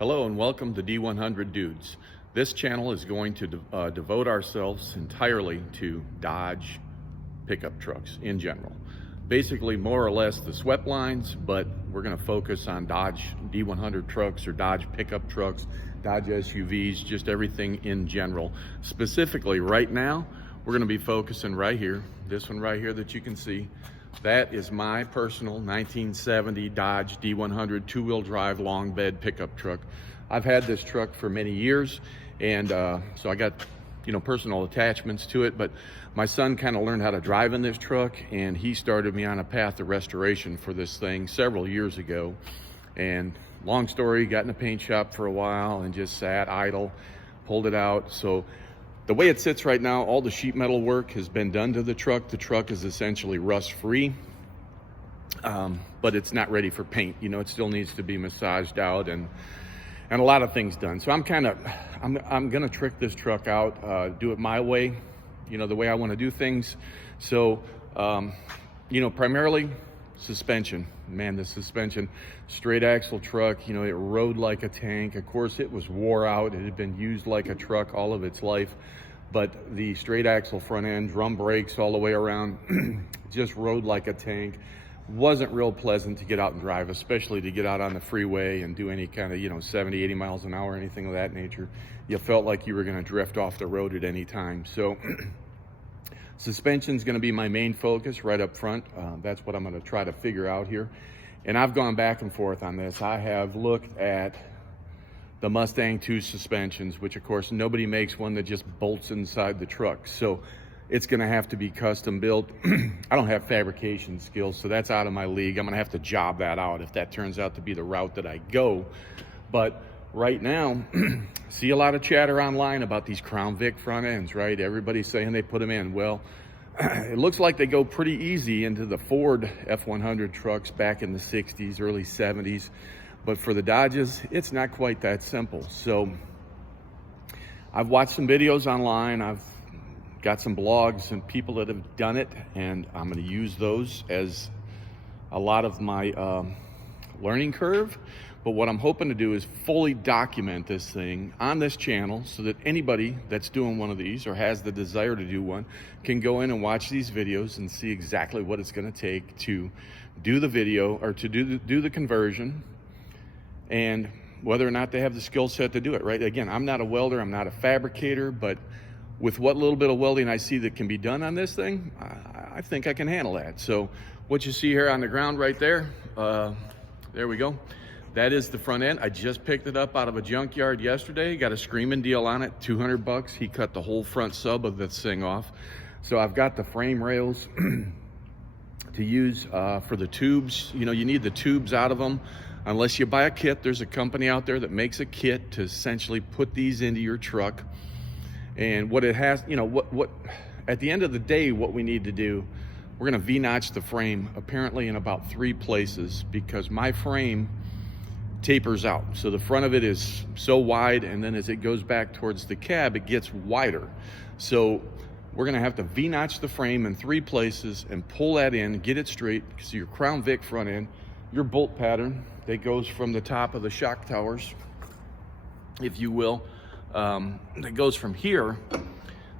Hello and welcome to D100 Dudes. This channel is going to devote ourselves entirely to Dodge pickup trucks in general. Basically more or less the Sweptlines, but we're going to focus on Dodge D100 trucks or Dodge pickup trucks, Dodge SUVs, just everything in general. Specifically right now, we're going to be focusing right here, this one right here that you can see. That is my personal 1970 Dodge D100 two-wheel drive long bed pickup truck. I've had this truck for many years, and so I got, personal attachments to it, but my son kind of learned how to drive in this truck, and he started me on a path of restoration for this thing several years ago. And long story, got in the paint shop for a while and just sat idle, pulled it out. So the way it sits right now, all the sheet metal work has been done to the truck. The truck is essentially rust-free, but it's not ready for paint. It still needs to be massaged out and a lot of things done. So I'm gonna trick this truck out, do it my way, the way I want to do things. So, primarily suspension. Man, the suspension, straight axle truck, it rode like a tank. Of course, it was wore out. It had been used like a truck all of its life, but the straight axle front end, drum brakes all the way around, just rode like a tank. Wasn't real pleasant to get out and drive, especially to get out on the freeway and do any kind of, 70, 80 miles an hour, anything of that nature. You felt like you were going to drift off the road at any time. So suspension is going to be my main focus right up front. That's what I'm going to try to figure out here. And I've gone back and forth on this. I have looked at the Mustang 2 suspensions, which of course nobody makes one that just bolts inside the truck. So it's going to have to be custom built. I don't have fabrication skills, so that's out of my league. I'm going to have to job that out if that turns out to be the route that I go. But right now, see a lot of chatter online about these Crown Vic front ends, right? Everybody's saying they put them in. Well, it looks like they go pretty easy into the Ford F100 trucks back in the 60s, early 70s. But for the Dodges, it's not quite that simple. So I've watched some videos online. I've got some blogs and people that have done it, and I'm going to use those as a lot of my learning curve. But what I'm hoping to do is fully document this thing on this channel so that anybody that's doing one of these or has the desire to do one can go in and watch these videos and see exactly what it's going to take to do the video or to do the conversion, and whether or not they have the skill set to do it, right? Again, I'm not a welder, I'm not a fabricator, but with what little bit of welding I see that can be done on this thing, I think I can handle that. So what you see here on the ground right there, there we go. That is the front end. I just picked it up out of a junkyard yesterday. Got a screaming deal on it, 200 bucks. He cut the whole front sub of this thing off. So I've got the frame rails to use for the tubes. You need the tubes out of them. Unless you buy a kit, there's a company out there that makes a kit to essentially put these into your truck. And what it has, what at the end of the day, what we need to do, we're going to V-notch the frame apparently in about 3 places, because my frame tapers out. So the front of it is so wide, and then as it goes back towards the cab, it gets wider. So we're going to have to V-notch the frame in 3 places and pull that in, get it straight. So your Crown Vic front end, your bolt pattern that goes from the top of the shock towers, if you will, that goes from here,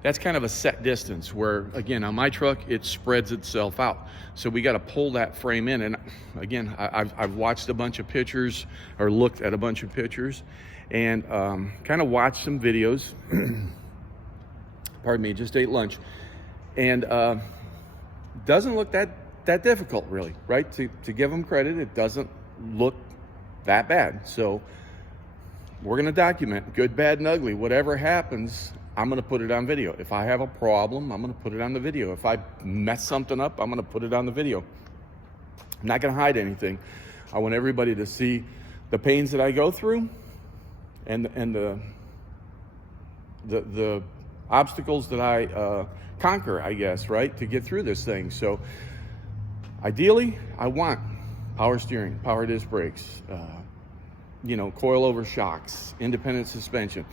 that's kind of a set distance where, again, on my truck, it spreads itself out. So we got to pull that frame in. And again, I've watched a bunch of pictures, or looked at a bunch of pictures, and kind of watched some videos. Pardon me, just ate lunch. And doesn't look that difficult, really, right? To give them credit, it doesn't look that bad. So we're going to document good, bad, and ugly. Whatever happens, I'm going to put it on video. If I have a problem, I'm going to put it on the video. If I mess something up, I'm going to put it on the video. I'm not going to hide anything. I want everybody to see the pains that I go through and the obstacles that I conquer, I guess, right, to get through this thing. So ideally, I want power steering, power disc brakes, coilover shocks, independent suspension.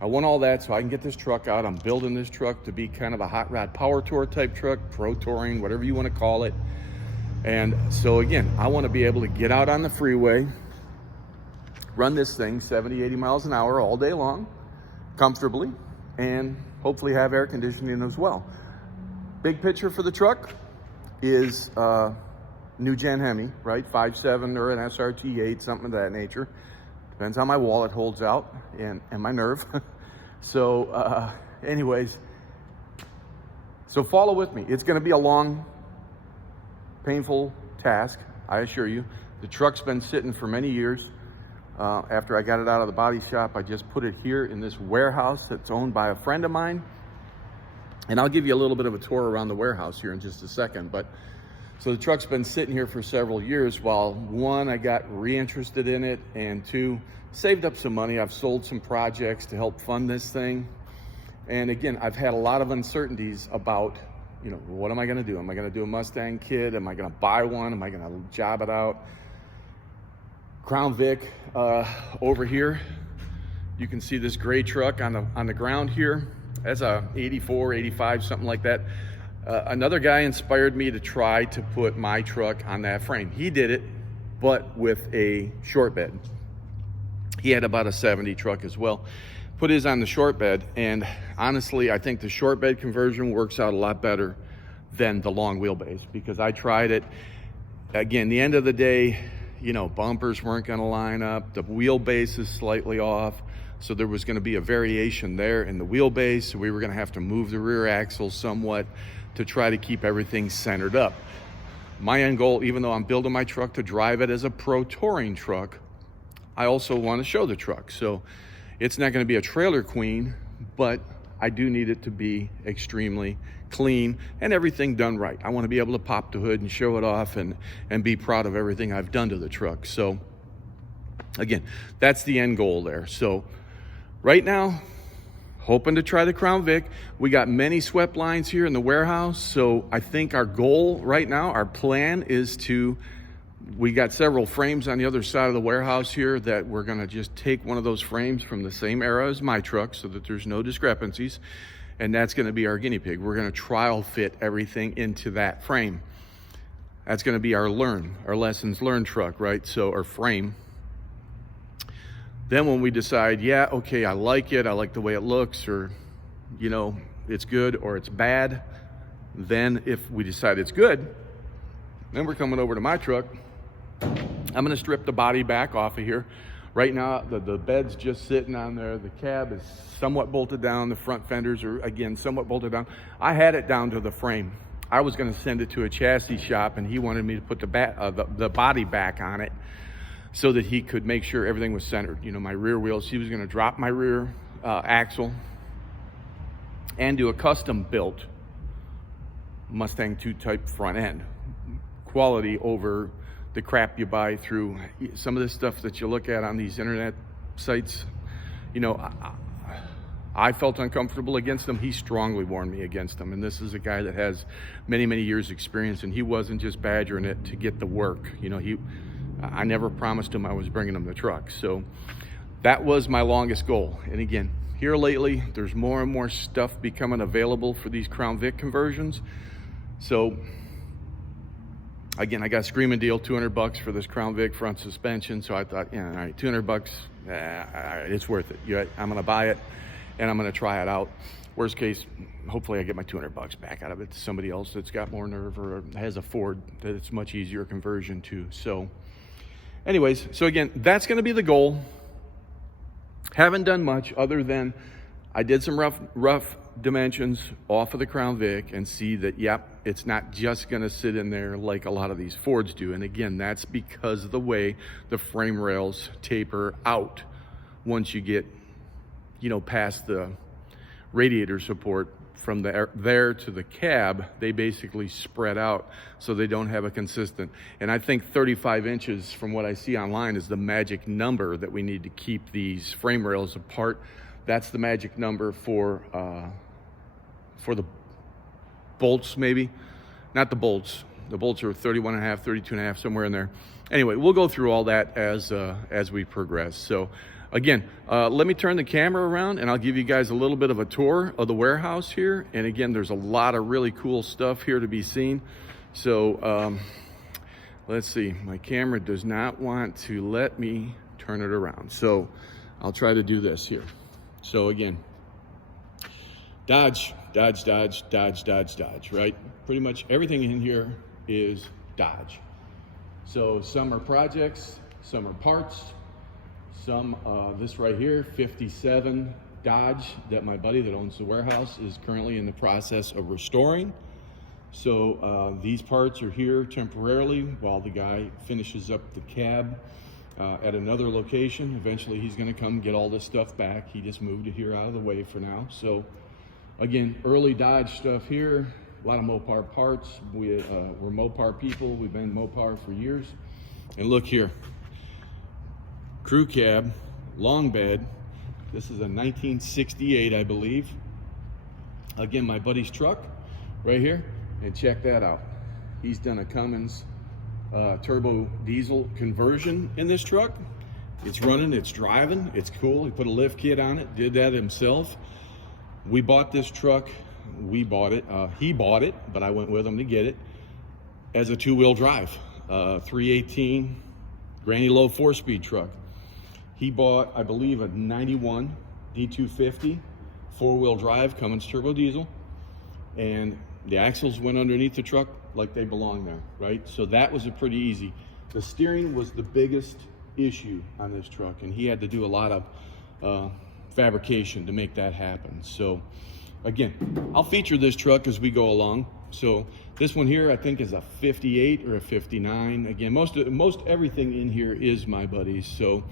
I want all that so I can get this truck out. I'm building this truck to be kind of a hot rod power tour type truck, pro touring, whatever you want to call it. And so again, I want to be able to get out on the freeway, run this thing 70, 80 miles an hour all day long, comfortably, and hopefully have air conditioning as well. Big picture for the truck is new gen Hemi, right? 5.7 or an SRT8, something of that nature. Depends how my wallet holds out and my nerve. So anyways, so follow with me. It's gonna be a long, painful task, I assure you. The truck's been sitting for many years. After I got it out of the body shop, I just put it here in this warehouse that's owned by a friend of mine. And I'll give you a little bit of a tour around the warehouse here in just a second. But so the truck's been sitting here for several years while one, I got reinterested in it, and two, saved up some money. I've sold some projects to help fund this thing. And again, I've had a lot of uncertainties about, you know, what am I gonna do? Am I gonna do a Mustang kit? Am I gonna buy one? Am I gonna job it out? Crown Vic over here, you can see this gray truck on the ground here. That's a 84, 85, something like that. Another guy inspired me to try to put my truck on that frame. He did it, but with a short bed. He had about a 70 truck as well. Put his on the short bed, and honestly, I think the short bed conversion works out a lot better than the long wheelbase, because I tried it. Again, the end of the day, you know, bumpers weren't gonna line up. The wheelbase is slightly off. So there was gonna be a variation there in the wheelbase. So we were gonna have to move the rear axle somewhat to try to keep everything centered up. My end goal, even though I'm building my truck to drive it as a pro touring truck, I also wanna show the truck. So it's not gonna be a trailer queen, but I do need it to be extremely clean and everything done right. I want to be able to pop the hood and show it off and be proud of everything I've done to the truck. So again, that's the end goal there. So right now, hoping to try the Crown Vic. We got many Sweptlines here in the warehouse. So I think our goal right now, our plan is we got several frames on the other side of the warehouse here that we're gonna just take one of those frames from the same era as my truck so that there's no discrepancies. And that's gonna be our guinea pig. We're gonna trial fit everything into that frame. That's gonna be our lessons learned truck, right? So, our frame. Then when we decide, yeah, okay, I like it, I like the way it looks, or, you know, it's good or it's bad, then if we decide it's good, then we're coming over to my truck. I'm gonna strip the body back off of here. Right now, the bed's just sitting on there. The cab is somewhat bolted down. The front fenders are, again, somewhat bolted down. I had it down to the frame. I was gonna send it to a chassis shop, and he wanted me to put the body back on it so that he could make sure everything was centered. You know, my rear wheels, he was gonna drop my rear axle and do a custom built Mustang 2 type front end. Quality over the crap you buy through some of the stuff that you look at on these internet sites. You know, I felt uncomfortable against them. He strongly warned me against them. And this is a guy that has many, many years experience, and he wasn't just badgering it to get the work. You know, I never promised him I was bringing him the truck. So that was my longest goal. And again, here lately, there's more and more stuff becoming available for these Crown Vic conversions. So again, I got a screaming deal, $200 for this Crown Vic front suspension. So I thought, yeah, all right, $200, all right, it's worth it. I'm gonna buy it and I'm gonna try it out. Worst case, hopefully I get my $200 back out of it to somebody else that's got more nerve or has a Ford that it's much easier conversion to. So anyways, so again, that's gonna be the goal. Haven't done much other than I did some rough dimensions off of the Crown Vic and see that, yep, it's not just gonna sit in there like a lot of these Fords do. And again, that's because of the way the frame rails taper out once you get, you know, past the radiator support. From there to the cab, they basically spread out so they don't have a consistent. And I think 35 inches from what I see online is the magic number that we need to keep these frame rails apart. That's the magic number for the bolts, maybe. Not the bolts. The bolts are 31 and a half, 32 and a half, somewhere in there. Anyway, we'll go through all that as we progress. So again, let me turn the camera around and I'll give you guys a little bit of a tour of the warehouse here. And again, there's a lot of really cool stuff here to be seen. So let's see, my camera does not want to let me turn it around. So I'll try to do this here. So again, Dodge, Dodge, Dodge, Dodge, Dodge, Dodge, right? Pretty much everything in here is Dodge. So some are projects, some are parts, some, this right here, 57 Dodge that my buddy that owns the warehouse is currently in the process of restoring. So these parts are here temporarily while the guy finishes up the cab at another location. Eventually he's gonna come get all this stuff back. He just moved it here out of the way for now. So again, early Dodge stuff here, a lot of Mopar parts. We're Mopar people, we've been Mopar for years. And look here, crew cab, long bed. This is a 1968, I believe. Again, my buddy's truck right here, and check that out. He's done a Cummins turbo diesel conversion in this truck. It's running, it's driving, it's cool. He put a lift kit on it, did that himself. We bought this truck, he bought it, but I went with him to get it as a two-wheel drive, 318 granny low 4-speed truck. He bought, I believe, a 91 D250 4-wheel drive Cummins turbo diesel, and the axles went underneath the truck like they belong there, right? So that was a pretty easy. The steering was the biggest issue on this truck, and he had to do a lot of fabrication to make that happen. So again, I'll feature this truck as we go along. So this one here, I think, is a 58 or a 59. Again, most everything in here is my buddy's. So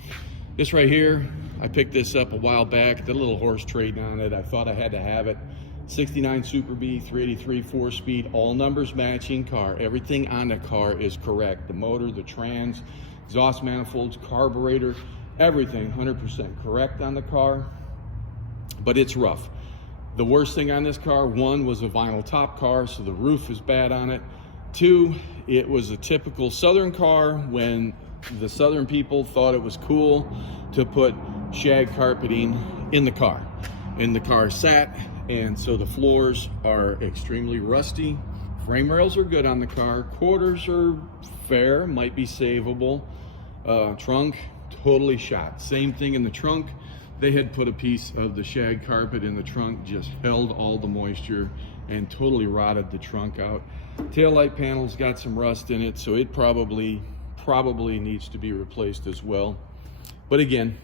this right here, I picked this up a while back, did a little horse trading on it. I thought I had to have it. 69 Super B, 383 4-speed, all numbers matching car. Everything on the car is correct. The motor, the trans, exhaust manifolds, carburetor, everything 100% correct on the car, but it's rough. The worst thing on this car, one, was a vinyl top car, so the roof is bad on it. Two, it was a typical Southern car when the Southern people thought it was cool to put shag carpeting in the car. And the car sat, and so the floors are extremely rusty. Frame rails are good on the car. Quarters are fair, might be savable. Trunk, totally shot. Same thing in the trunk. They had put a piece of the shag carpet in the trunk, just held all the moisture and totally rotted the trunk out. Taillight panel's got some rust in it, so it probably needs to be replaced as well. But again,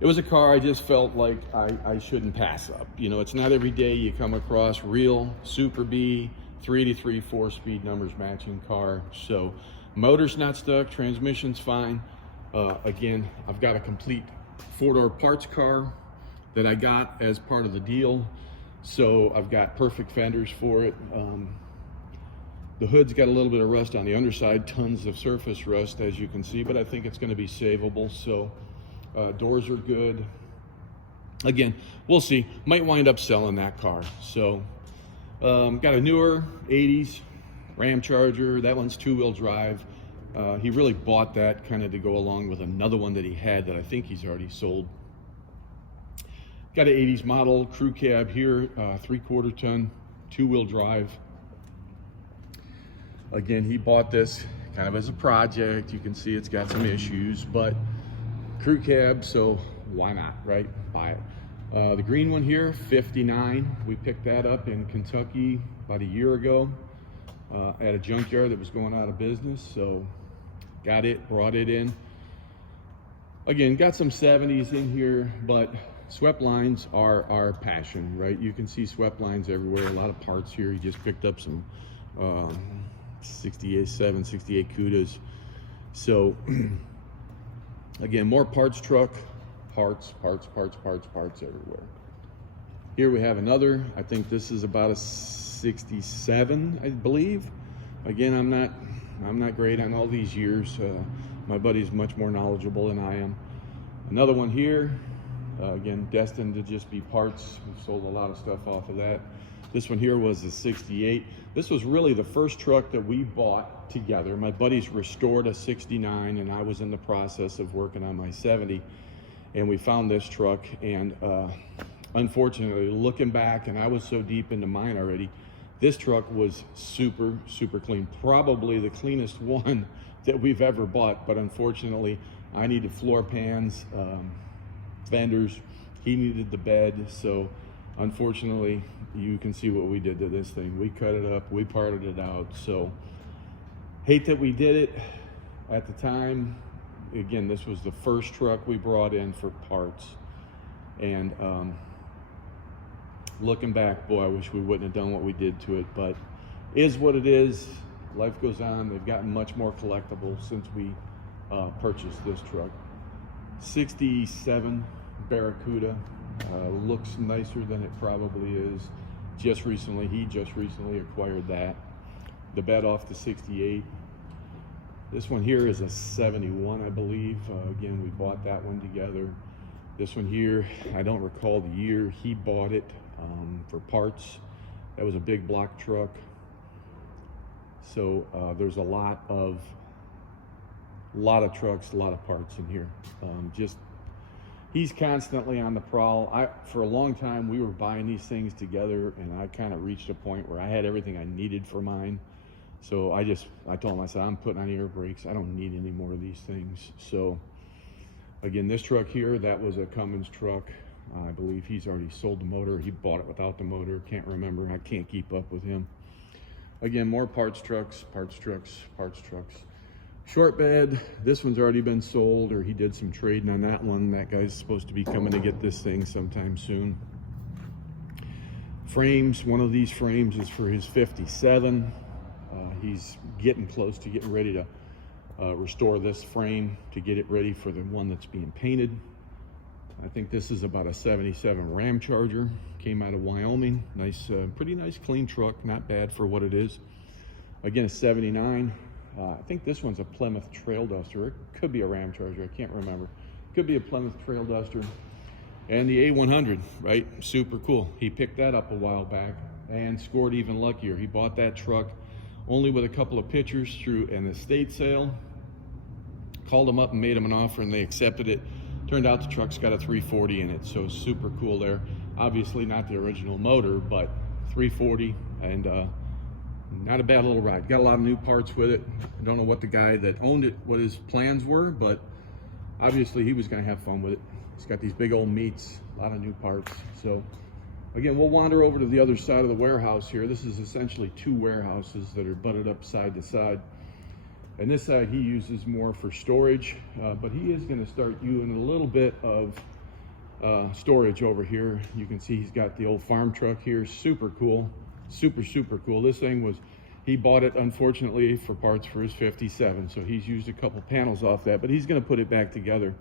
it was a car I just felt like I shouldn't pass up. You know, it's not every day you come across real Super B, 383 4-speed numbers matching car. So motor's not stuck, transmission's fine. Again, I've got a complete 4-door parts car that I got as part of the deal. So I've got perfect fenders for it. The hood's got a little bit of rust on the underside, tons of surface rust, as you can see, but I think it's going to be savable. So doors are good. Again, we'll see. Might wind up selling that car. So got a newer 80s Ram Charger. That one's 2-wheel drive. He really bought that kind of to go along with another one that he had that I think he's already sold. Got an 80s model crew cab here, 3/4 ton, 2-wheel drive. Again, he bought this kind of as a project. You can see it's got some issues, but crew cab, so why not, right? Buy it. The green one here, 59. We picked that up in Kentucky about a year ago at a junkyard that was going out of business. So got it, brought it in. Again, got some 70s in here, but Sweptlines are our passion, right? You can see Sweptlines everywhere, a lot of parts here. He just picked up some 68 Cudas. So again, more parts truck, parts everywhere. Here we have another, I think this is about a 67, I believe. Again, I'm not great on all these years. My buddy's much more knowledgeable than I am. Another one here, again, destined to just be parts. We've sold a lot of stuff off of that. This one here was a 68. This was really the first truck that we bought together. My buddies restored a 69, and I was in the process of working on my 70. And we found this truck, and unfortunately, looking back, and I was so deep into mine already, this truck was super clean. Probably the cleanest one that we've ever bought, but unfortunately I needed floor pans, fenders, he needed the bed, so unfortunately you can see what we did to this thing. We cut it up, we parted it out, so hate that we did it at the time. Again, this was the first truck we brought in for parts, and looking back, boy, I wish we wouldn't have done what we did to it, but is what it is. Life goes on. They've gotten much more collectible since we purchased this truck. 67 Barracuda, looks nicer than it probably is. He just recently acquired that. The bed off the 68. This one here is a 71, I believe. Again, we bought that one together. This one here, I don't recall the year he bought it for parts. That was a big block truck. So there's a lot of trucks, a lot of parts in here. He's constantly on the prowl. For a long time, we were buying these things together, and I kind of reached a point where I had everything I needed for mine. So I told him, I said, I'm putting on air brakes. I don't need any more of these things. So again, this truck here, that was a Cummins truck. I believe he's already sold the motor. He bought it without the motor. Can't remember. I can't keep up with him. Again, more parts trucks. Short bed, this one's already been sold, or he did some trading on that one. That guy's supposed to be coming to get this thing sometime soon. Frames, one of these frames is for his 57. He's getting close to getting ready to restore this frame to get it ready for the one that's being painted. I think this is about a 77 Ram Charger, came out of Wyoming. Nice, pretty nice clean truck, not bad for what it is. Again, a 79. I think this one's a Plymouth Trail Duster. It could be a Ram Charger, I can't remember. Could be a Plymouth Trail Duster. And the A100, right? Super cool. He picked that up a while back and scored even luckier. He bought that truck only with a couple of pictures through an estate sale. Called them up and made them an offer, and they accepted it. Turned out the truck's got a 340 in it, so super cool there. Obviously not the original motor, but 340, and not a bad little ride. Got a lot of new parts with it. I don't know what the guy that owned it, what his plans were, but obviously he was gonna have fun with it. It's got these big old meats, a lot of new parts. So again, we'll wander over to the other side of the warehouse here. This is essentially two warehouses that are butted up side to side. And this side he uses more for storage, but he is going to start using a little bit of storage over here. You can see he's got the old farm truck here. Super cool, super cool. This thing he bought it unfortunately for parts for his 57, so he's used a couple panels off that, but he's going to put it back together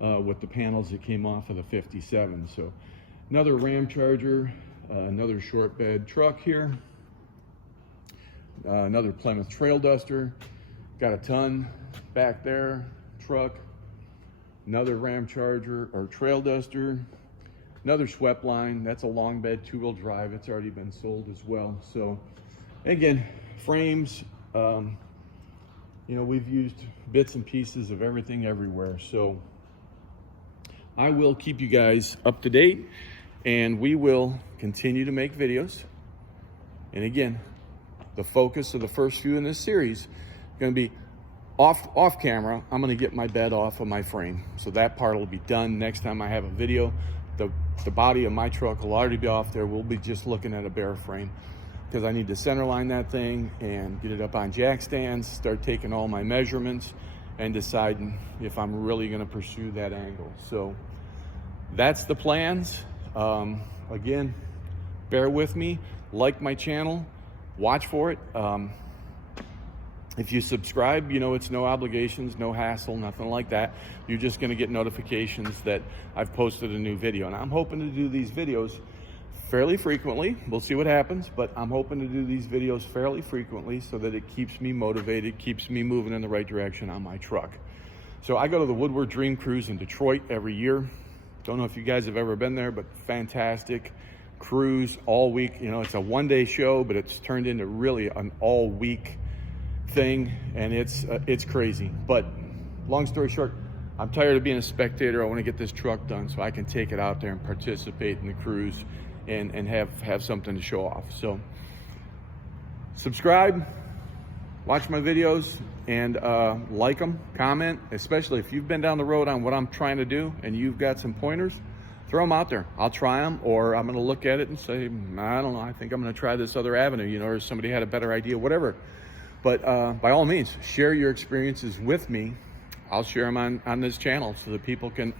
with the panels that came off of the 57. So another Ram Charger, another short bed truck here, another Plymouth Trail Duster. Got a ton back there, truck, another Ram Charger or Trail Duster, another Sweptline. That's a long bed, 2-wheel drive. It's already been sold as well. So again, frames, you know, we've used bits and pieces of everything everywhere. So I will keep you guys up to date, and we will continue to make videos. And again, the focus of the first few in this series going to be off camera. I'm going to get my bed off of my frame, so that part will be done. Next time I have a video, the body of my truck will already be off there. We'll be just looking at a bare frame, because I need to center line that thing and get it up on jack stands, start taking all my measurements and deciding if I'm really going to pursue that angle. So that's the plans. Again, bear with me, like my channel, watch for it. If you subscribe, you know, it's no obligations, no hassle, nothing like that. You're just going to get notifications that I've posted a new video. And I'm hoping to do these videos fairly frequently. We'll see what happens, but I'm hoping to do these videos fairly frequently so that it keeps me motivated, keeps me moving in the right direction on my truck. So I go to the Woodward Dream Cruise in Detroit every year. Don't know if you guys have ever been there, but fantastic cruise all week. You know, it's a one-day show, but it's turned into really an all-week thing, and it's crazy. But long story short, I'm tired of being a spectator. I want to get this truck done so I can take it out there and participate in the cruise and have something to show off. So subscribe, watch my videos and like them, comment, especially if you've been down the road on what I'm trying to do and you've got some pointers, throw them out there. I'll try them, or I'm going to look at it and say, I don't know, I think I'm going to try this other avenue, you know, or somebody had a better idea, whatever. But by all means, share your experiences with me. I'll share them on this channel so that people can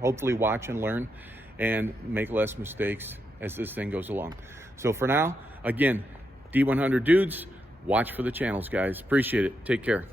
hopefully watch and learn and make less mistakes as this thing goes along. So for now, again, D100 dudes, watch for the channels, guys. Appreciate it. Take care.